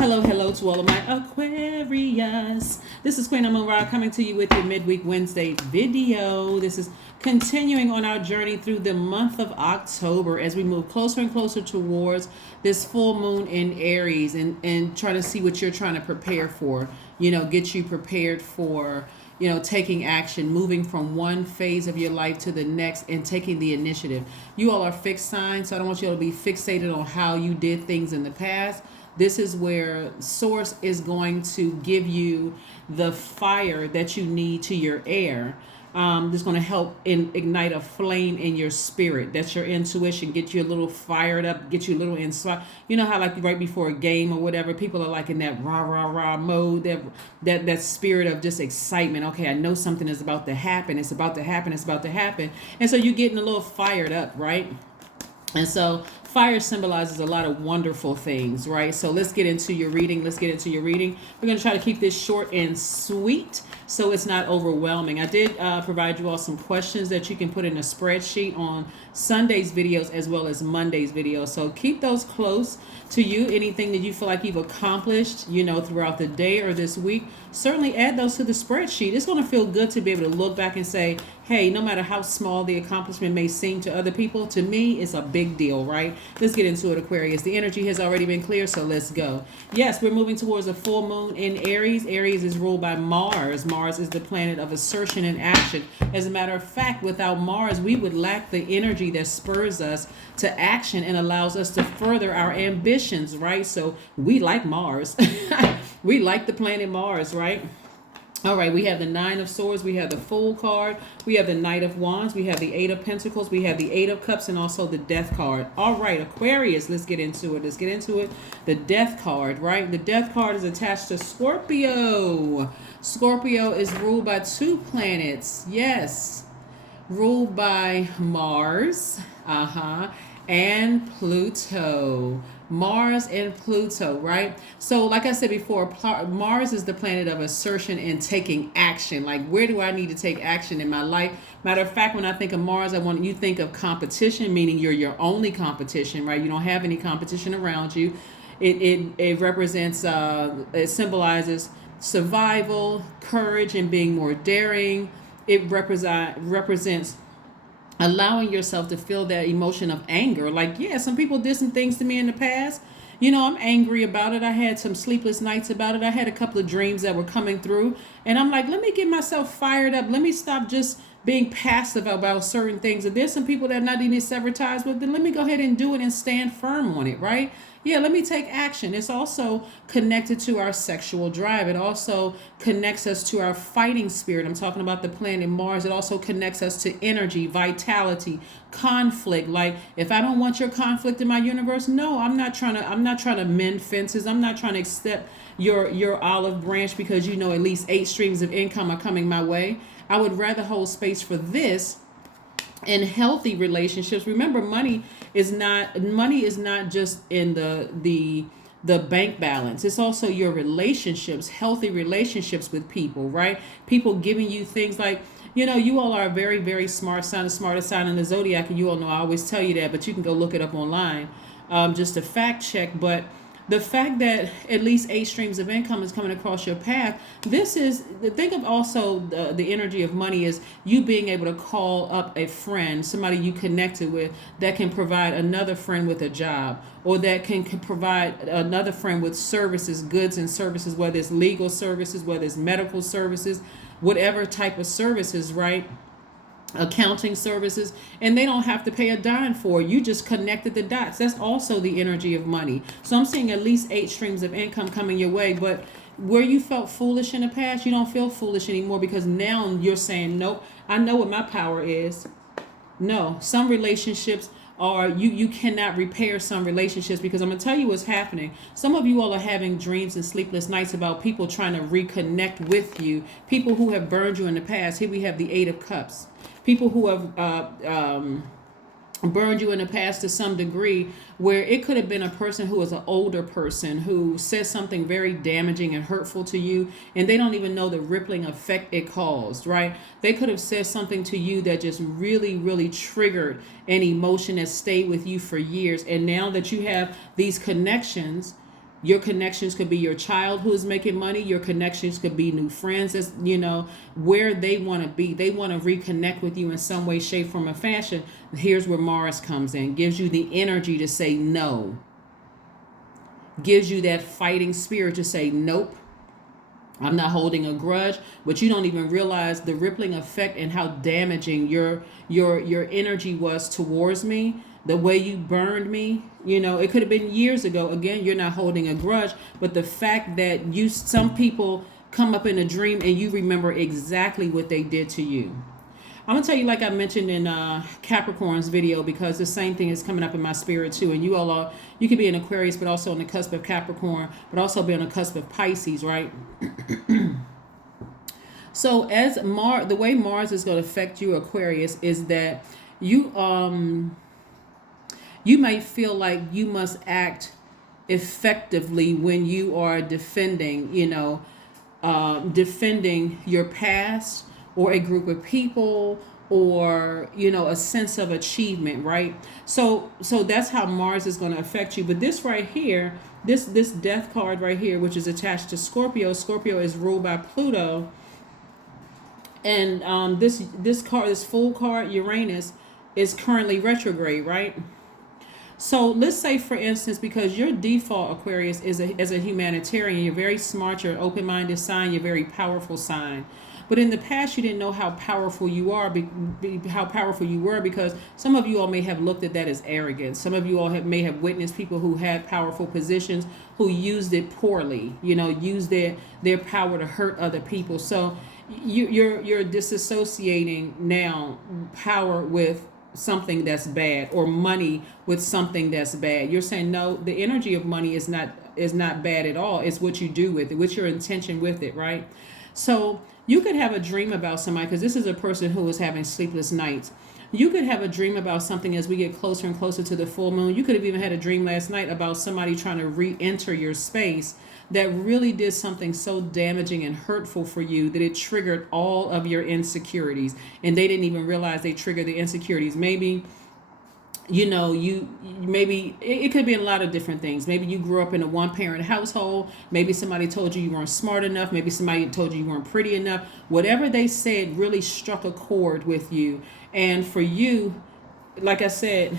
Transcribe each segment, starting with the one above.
Hello to all of my Aquarius. This is Queen Amun Ra coming to you with your midweek Wednesday video. This is continuing on our journey through the month of October as we move closer and closer towards this full moon in Aries and trying to see what you're trying to prepare for. Get you prepared for taking action, moving from one phase of your life to the next and taking the initiative. You all are fixed signs, so I don't want you all to be fixated on how you did things in the past. This is where Source is going to give you the fire that you need to your air. That's going to help ignite a flame in your spirit. That's your intuition. Get you a little fired up. Get you a little inspired. You know how like right before a game or whatever, people are like in that rah rah rah mode. That spirit of just excitement. Okay, I know something is about to happen. It's about to happen. It's about to happen. And so you're getting a little fired up, right? And so fire symbolizes a lot of wonderful things, right? So let's get into your reading. We're going to try to keep this short and sweet so it's not overwhelming. I did provide you all some questions that you can put in a spreadsheet on Sunday's videos as well as Monday's videos. So keep those close to you. Anything that you feel like you've accomplished, throughout the day or this week, certainly add those to the spreadsheet. It's going to feel good to be able to look back and say, hey, no matter how small the accomplishment may seem to other people, to me, it's a big deal, right? Let's get into it, Aquarius. The energy has already been clear, so let's go. Yes, we're moving towards a full moon in Aries. Aries is ruled by Mars. Mars is the planet of assertion and action. As a matter of fact, without Mars, we would lack the energy that spurs us to action and allows us to further our ambitions, right? So we like Mars. We like the planet Mars, right? All right, we have the Nine of Swords, we have the Fool card, we have the Knight of Wands, we have the Eight of Pentacles, we have the Eight of Cups, and also the Death card. All right, Aquarius, let's get into it. The Death card, right? The Death card is attached to Scorpio. Scorpio is ruled by two planets. Yes, ruled by Mars, and Pluto. Mars and Pluto, right? So like I said before, Mars is the planet of assertion and taking action. Like, where do I need to take action in my life? Matter of fact, when I think of Mars, I want you think of competition, meaning you're your only competition, right? You don't have any competition around you. It represents, it symbolizes survival, courage, and being more daring. It represents allowing yourself to feel that emotion of anger. Like, yeah, some people did some things to me in the past. I'm angry about it. I had some sleepless nights about it. I had a couple of dreams that were coming through. And I'm like, let me get myself fired up. Let me stop just being passive about certain things. If there's some people that not need to sever ties with, then let me go ahead and do it and stand firm on it, right? Yeah, let me take action. It's also connected to our sexual drive. It also connects us to our fighting spirit. I'm talking about the planet Mars. It also connects us to energy, vitality, conflict. Like, if I don't want your conflict in my universe, no, I'm not trying to mend fences. I'm not trying to accept your olive branch because at least 8 streams of income are coming my way. I would rather hold space for this in healthy relationships. Remember, money is not just in the bank balance. It's also your relationships, healthy relationships with people, right? People giving you things like, you all are a very, very smart sign, the smartest sign in the Zodiac, and you all know I always tell you that, but you can go look it up online just to fact check. But the fact that at least 8 streams of income is coming across your path, think of also the energy of money is you being able to call up a friend, somebody you connected with that can provide another friend with a job, or that can provide another friend with services, goods and services, whether it's legal services, whether it's medical services, whatever type of services, right? Accounting services, and they don't have to pay a dime for it. You just connected the dots. That's also the energy of money. So I'm seeing at least 8 streams of income coming your way. But where you felt foolish in the past, you don't feel foolish anymore, because now you're saying, nope, I know what my power is. No, some relationships are you cannot repair some relationships, because I'm gonna tell you what's happening. Some of you all are having dreams and sleepless nights about people trying to reconnect with you, people who have burned you in the past. Here we have the Eight of Cups. People who have burned you in the past to some degree, where it could have been a person who was an older person who said something very damaging and hurtful to you, and they don't even know the rippling effect it caused, right? They could have said something to you that just really, really triggered an emotion that stayed with you for years. And now that you have these connections, Your connections could be your child who is making money. Your connections could be new friends, as you know, where they want to be. They want to reconnect with you in some way, shape, form, or fashion. Here's where Mars comes in, gives you the energy to say no, gives you that fighting spirit to say nope. I'm not holding a grudge, but you don't even realize the rippling effect and how damaging your energy was towards me. The way you burned me, it could have been years ago. Again, you're not holding a grudge, but the fact that some people come up in a dream and you remember exactly what they did to you. I'm gonna tell you, like I mentioned in Capricorn's video, because the same thing is coming up in my spirit too. And you could be an Aquarius, but also on the cusp of Capricorn, but also be on the cusp of Pisces, right? So the way Mars is going to affect you, Aquarius, is that you might feel like you must act effectively when you are defending your past, or a group of people, or a sense of achievement, right? So that's how Mars is going to affect you. But this right here, this death card right here, which is attached to Scorpio is ruled by Pluto, and this card, this full card, Uranus, is currently retrograde, right? So let's say, for instance, because your default, Aquarius, is as a humanitarian, you're very smart, you're an open-minded sign, you're a very powerful sign. But in the past, you didn't know how powerful you are, how powerful you were, because some of you all may have looked at that as arrogance. Some of you all may have witnessed people who had powerful positions who used it poorly, used their power to hurt other people. So you're disassociating now power with something that's bad, or money with something that's bad. You're saying, no, the energy of money is not bad at all. It's what you do with it, what's your intention with it, right? So you could have a dream about somebody, because this is a person who is having sleepless nights. You could have a dream about something as we get closer and closer to the full moon. You could have even had a dream last night about somebody trying to re-enter your space that really did something so damaging and hurtful for you that it triggered all of your insecurities, and they didn't even realize they triggered the insecurities. Maybe maybe it could be a lot of different things. Maybe you grew up in a one-parent household. Maybe somebody told you weren't smart enough. Maybe somebody told you weren't pretty enough. Whatever they said really struck a chord with you. And for you, like I said,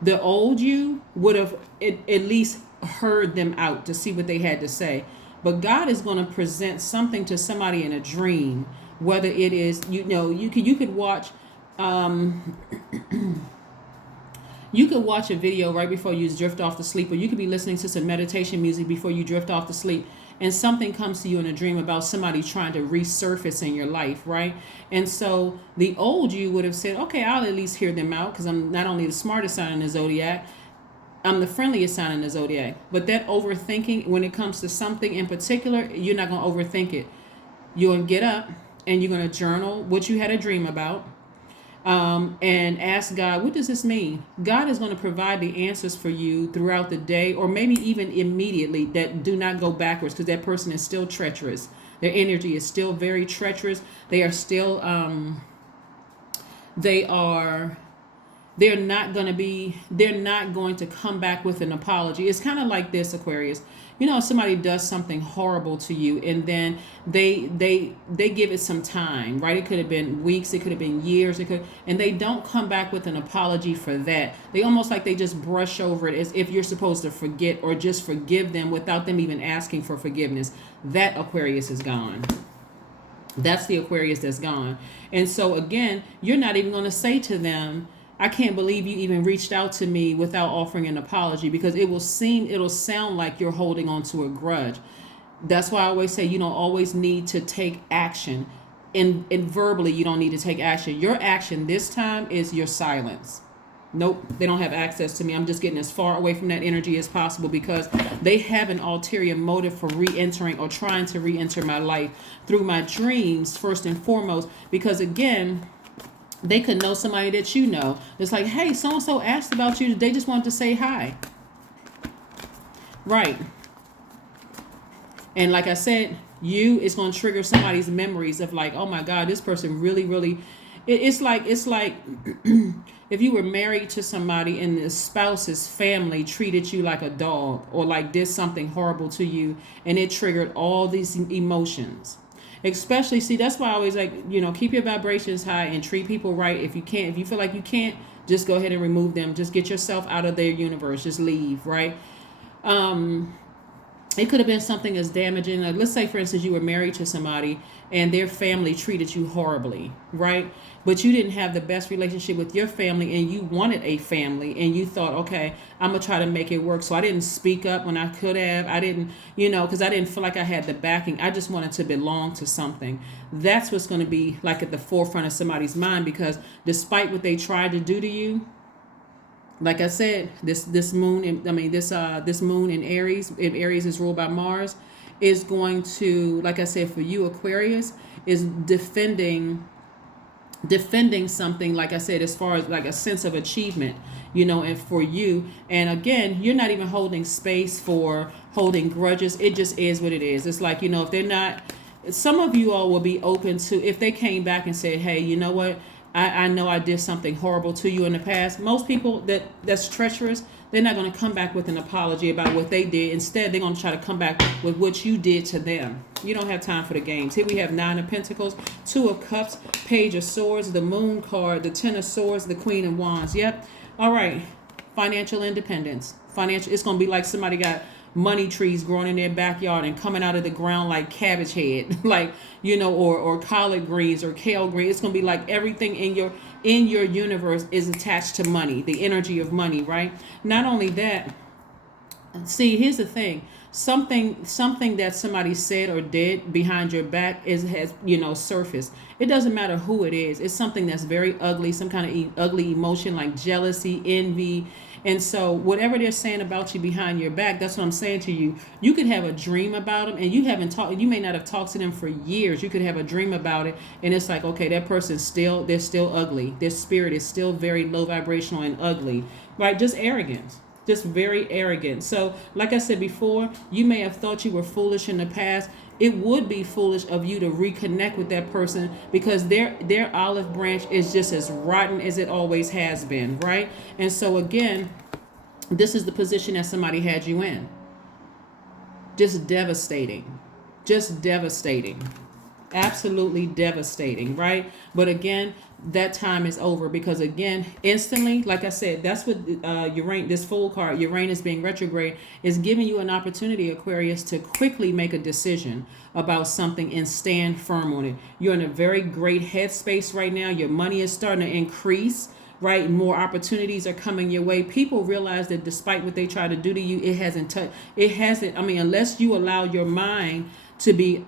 the old you would have at least heard them out to see what they had to say. But God is going to present something to somebody in a dream, whether it is, you could watch you could watch a video right before you drift off to sleep, or you could be listening to some meditation music before you drift off to sleep, and something comes to you in a dream about somebody trying to resurface in your life, right? And so the old you would have said, okay, I'll at least hear them out, because I'm not only the smartest sign in the zodiac, I'm the friendliest sign in the zodiac. But that overthinking, when it comes to something in particular, you're not going to overthink it. You're going to get up and you're going to journal what you had a dream about, and ask God, what does this mean? God is going to provide the answers for you throughout the day, or maybe even immediately, that do not go backwards, because that person is still treacherous. Their energy is still very treacherous. They are still, they're not going to come back with an apology. It's kind of like this, Aquarius. Somebody does something horrible to you, and then they give it some time, right? It could have been weeks, it could have been years, and they don't come back with an apology for that. They almost like they just brush over it as if you're supposed to forget or just forgive them without them even asking for forgiveness. That Aquarius is gone. That's the Aquarius that's gone. And so again, you're not even going to say to them, I can't believe you even reached out to me without offering an apology, because it'll sound like you're holding on to a grudge. That's why I always say you don't always need to take action. And verbally, you don't need to take action. Your action this time is your silence. Nope, they don't have access to me. I'm just getting as far away from that energy as possible, because they have an ulterior motive for re-entering or trying to re-enter my life through my dreams, first and foremost, because again, they could know somebody that you know. It's like, hey, so-and-so asked about you. They just wanted to say hi. Right. And like I said, it's going to trigger somebody's memories of like, oh my God, this person really, really, it's like if you were married to somebody and the spouse's family treated you like a dog or like did something horrible to you, and it triggered all these emotions. Especially, see, that's why I always like, keep your vibrations high and treat people right. If you can't, if you feel like you can't, just go ahead and remove them. Just get yourself out of their universe. Just leave, right? It could have been something as damaging. Like, let's say, for instance, you were married to somebody and their family treated you horribly, right? But you didn't have the best relationship with your family and you wanted a family and you thought, okay, I'm going to try to make it work. So I didn't speak up when I could have. I didn't, because I didn't feel like I had the backing. I just wanted to belong to something. That's what's going to be like at the forefront of somebody's mind, because despite what they tried to do to you, like I said, this moon in Aries, if Aries is ruled by Mars, is going to, like I said, for you Aquarius, is defending something, like I said, as far as like a sense of achievement, and for you. And again, you're not even holding space for holding grudges. It just is what it is. It's like, if they're not, some of you all will be open to, if they came back and said, hey, you know what? I know I did something horrible to you in the past. Most people that's treacherous, they're not going to come back with an apology about what they did. Instead, they're going to try to come back with what you did to them. You don't have time for the games. Here we have 9 of Pentacles, 2 of Cups, Page of Swords, the Moon card, the 10 of Swords, the Queen of Wands. Yep. All right. Financial independence. It's going to be like somebody got money trees growing in their backyard and coming out of the ground like cabbage head, like, or collard greens or kale greens. It's going to be like everything in your universe is attached to money, the energy of money, right? Not only that, see, here's the thing. Something that somebody said or did behind your back has surfaced. It doesn't matter who it is. It's something that's very ugly, some kind of ugly emotion like jealousy, envy. And so whatever they're saying about you behind your back, that's what I'm saying to you. You could have a dream about them and you may not have talked to them for years. You could have a dream about it. And it's like, okay, that person's they're still ugly. Their spirit is still very low vibrational and ugly, right? Just arrogance. Just very arrogant. So like I said before, you may have thought you were foolish in the past. It would be foolish of you to reconnect with that person, because their olive branch is just as rotten as it always has been, right? And so again, this is the position that somebody had you in. Just devastating. Absolutely devastating, right? But again, that time is over, because again, instantly, like I said, that's what Uranus, this Fool card, Uranus being retrograde, is giving you an opportunity, Aquarius, to quickly make a decision about something and stand firm on it. You're in a very great headspace right now. Your money is starting to increase, right? More opportunities are coming your way. People realize that despite what they try to do to you, unless you allow your mind to be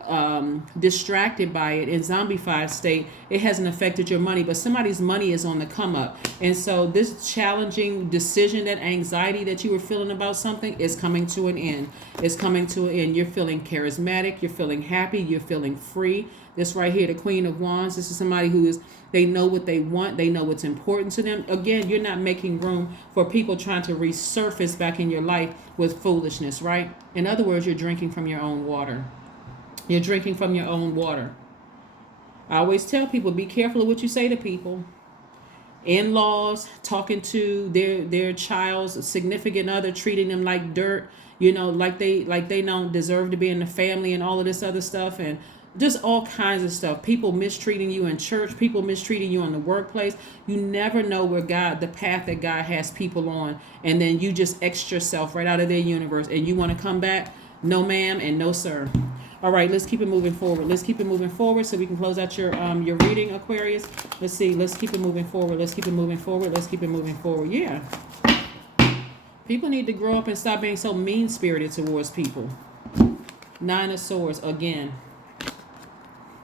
distracted by it in zombified state, it hasn't affected your money, but somebody's money is on the come up. And so this challenging decision, that anxiety that you were feeling about something, is coming to an end. You're feeling charismatic, you're feeling happy, you're feeling free. This right here, the Queen of Wands, this is somebody they know what they want, they know what's important to them. Again, you're not making room for people trying to resurface back in your life with foolishness, right? In other words, you're drinking from your own water. You're drinking from your own water. I always tell people, be careful of what you say to people. In-laws, talking to their child's significant other, treating them like dirt, like they don't deserve to be in the family, and all of this other stuff, and just all kinds of stuff. People mistreating you in church, people mistreating you in the workplace. You never know the path that God has people on, and then you just X yourself right out of their universe, and you want to come back? No ma'am and no sir. All right, let's keep it moving forward so we can close out your reading, Aquarius. Let's see. Let's keep it moving forward. Yeah. People need to grow up and stop being so mean-spirited towards people. 9 of Swords again.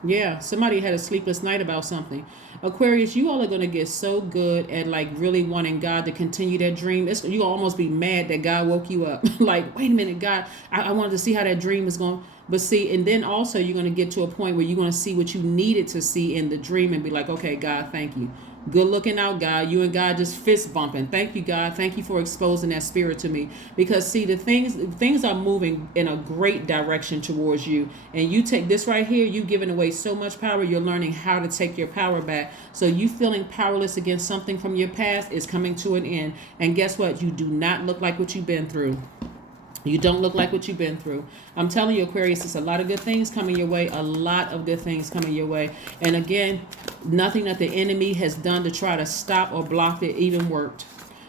Yeah, somebody had a sleepless night about something. Aquarius, you all are going to get so good at like really wanting God to continue that dream. You'll almost be mad that God woke you up. Like, wait a minute, God, I wanted to see how that dream is going. But see, and then also you're going to get to a point where you're going to see what you needed to see in the dream and be like, okay, God, thank you. Good looking out, God. You and God just fist bumping. Thank you, God. Thank you for exposing that spirit to me. Because see, the things are moving in a great direction towards you. And you take this right here, you've given away so much power. You're learning how to take your power back. So you feeling powerless against something from your past is coming to an end. And guess what? You do not look like what you've been through. You don't look like what you've been through. I'm telling you, Aquarius, it's a lot of good things coming your way. A lot of good things coming your way. And again, nothing that the enemy has done to try to stop or block it even worked.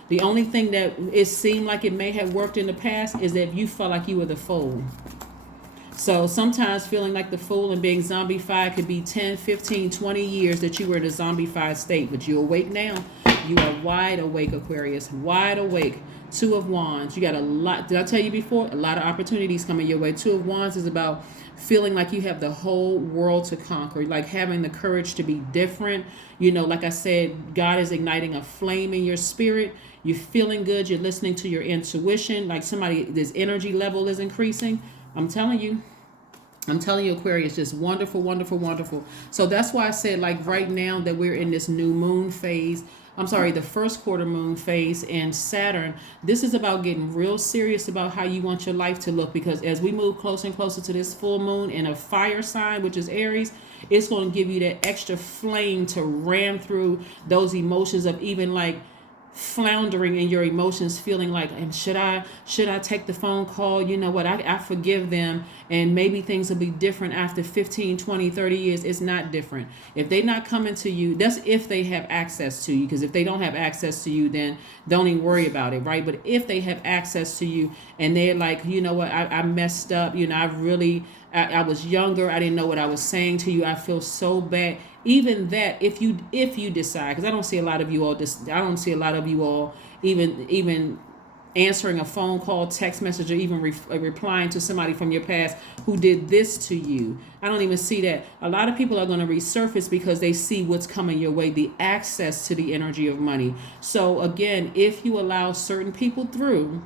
The only thing that it seemed like it may have worked in the past is that you felt like you were the fool. So sometimes feeling like the fool and being zombified could be 10, 15, 20 years that you were in a zombified state. But you're awake now. You are wide awake, Aquarius. Wide awake. Two of Wands. You got a lot. Did I tell you before? A lot of opportunities coming your way. Two of Wands is about feeling like you have the whole world to conquer, like having the courage to be different. You know, like I said, God is igniting a flame in your spirit. You're feeling good. You're listening to your intuition. Like somebody, this energy level is increasing. I'm telling you, Aquarius, just wonderful, wonderful, wonderful. So that's why I said, like right now that we're in this new moon phase. I'm sorry, the first quarter moon phase in Saturn. This is about getting real serious about how you want your life to look, because as we move closer and closer to this full moon in a fire sign, which is Aries, it's going to give you that extra flame to ram through those emotions of even like floundering in your emotions, feeling like, and should I take the phone call? You know what, I forgive them, and maybe things will be different after 15, 20, 30 years. It's not different. If they're not coming to you, that's if they have access to you, because if they don't have access to you, then don't even worry about it, right? But if they have access to you and they're like, you know what, I messed up, you know, I was younger, I didn't know what I was saying to you, I feel so bad. Even that, if you decide, because I don't see a lot of you all even answering a phone call, text message, or even replying to somebody from your past who did this to you. I don't even see that. A lot of people are going to resurface because they see what's coming your way, the access to the energy of money. So again, if you allow certain people through,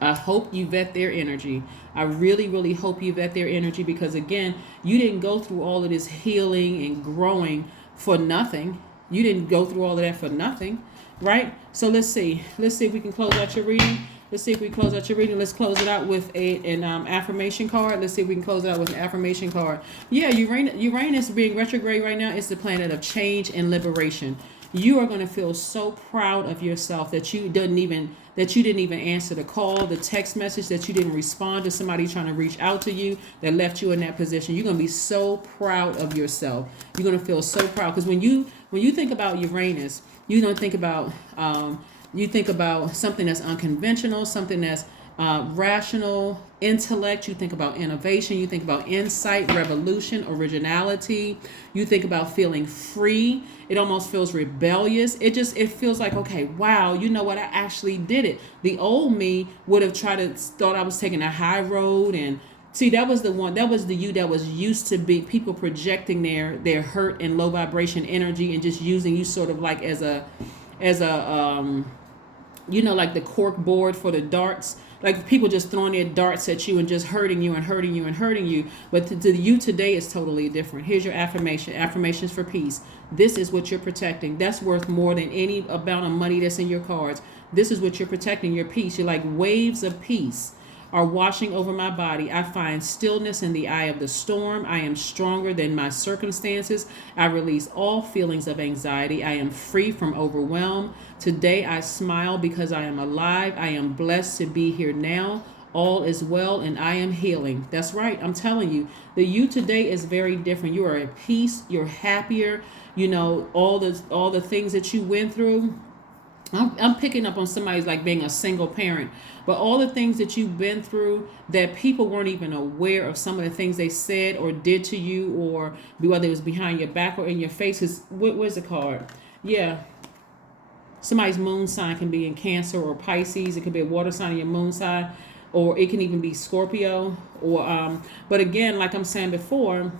I hope you vet their energy. I really, really hope you vet their energy, because again, you didn't go through all of this healing and growing for nothing. You didn't go through all of that for nothing, right? So let's see if we can close out your reading. Let's close it out with an affirmation card. Let's see if we can close it out with an affirmation card. Yeah, Uranus being retrograde right now is the planet of change and liberation. You are going to feel so proud of yourself that you didn't even answer the call, the text message, that you didn't respond to somebody trying to reach out to you that left you in that position. You're going to be so proud of yourself. You're going to feel so proud, because when you think about Uranus, you don't think about you think about something that's unconventional, something that's rational, intellect. You think about innovation. You think about insight, revolution, originality. You think about feeling free. It almost feels rebellious. It feels like, okay, wow, you know what? I actually did it. The old me would have thought I was taking a high road. And see, that was the you that was used to be people projecting their hurt and low vibration energy and just using you sort of like as a like the cork board for the darts. Like people just throwing their darts at you and just hurting you and hurting you and hurting you. But to you today is totally different. Here's your affirmation. Affirmations for peace. This is what you're protecting. That's worth more than any amount of money that's in your cards. This is what you're protecting, your peace. You're like, waves of peace are washing over my body. I find stillness in the eye of the storm. I am stronger than my circumstances. I release all feelings of anxiety. I am free from overwhelm. Today I smile because I am alive. I am blessed to be here now. All is well and I am healing. That's right. I'm telling you, the you today is very different. You are at peace. You're happier. You know, all the things that you went through. I'm picking up on somebody's like being a single parent, but all the things that you've been through that people weren't even aware of, some of the things they said or did to you, or whether it was behind your back or in your face. Where's the card? Yeah. Somebody's moon sign can be in Cancer or Pisces. It could be a water sign in your moon sign, or it can even be Scorpio. Or but again, like I'm saying before,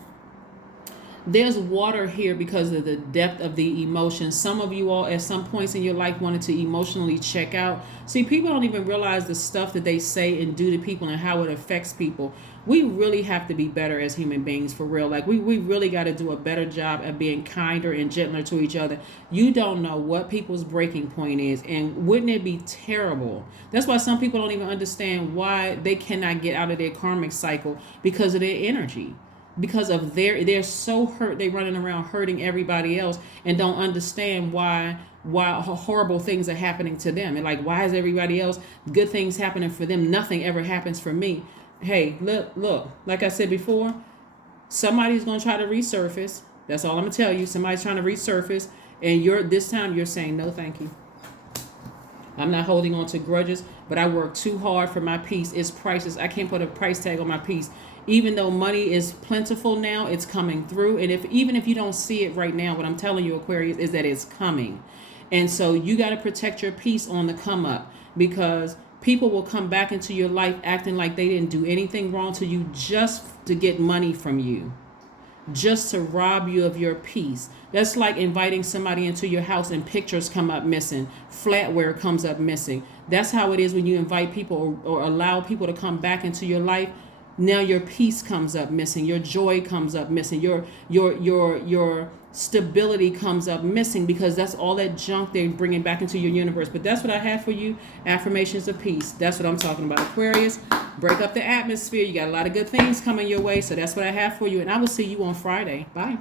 There's water here because of the depth of the emotion. Some of you all at some points in your life wanted to emotionally check out. See, people don't even realize the stuff that they say and do to people and how it affects people. We really have to be better as human beings, for real. Like, we really got to do a better job at being kinder and gentler to each other. You don't know what people's breaking point is, and wouldn't it be terrible? That's why some people don't even understand why they cannot get out of their karmic cycle, because of their energy, because of they're so hurt, they running around hurting everybody else and don't understand why horrible things are happening to them. And like, why is everybody else good things happening for them, nothing ever happens for me? Hey, look, like I said before, somebody's going to try to resurface. That's all I'm going to tell you. Somebody's trying to resurface, and this time you're saying no thank you. I'm not holding on to grudges, but I work too hard for my peace. It's priceless. I can't put a price tag on my peace. Even though money is plentiful now, it's coming through. And even if you don't see it right now, what I'm telling you, Aquarius, is that it's coming. And so you got to protect your peace on the come up, because people will come back into your life acting like they didn't do anything wrong to you, just to get money from you, just to rob you of your peace. That's like inviting somebody into your house and pictures come up missing, flatware comes up missing. That's how it is when you invite people or allow people to come back into your life. Now your peace comes up missing, your joy comes up missing, your stability comes up missing, because that's all that junk they're bringing back into your universe. But that's what I have for you, affirmations of peace. That's what I'm talking about, Aquarius. Break up the atmosphere. You got a lot of good things coming your way, so that's what I have for you, and I will see you on Friday. Bye.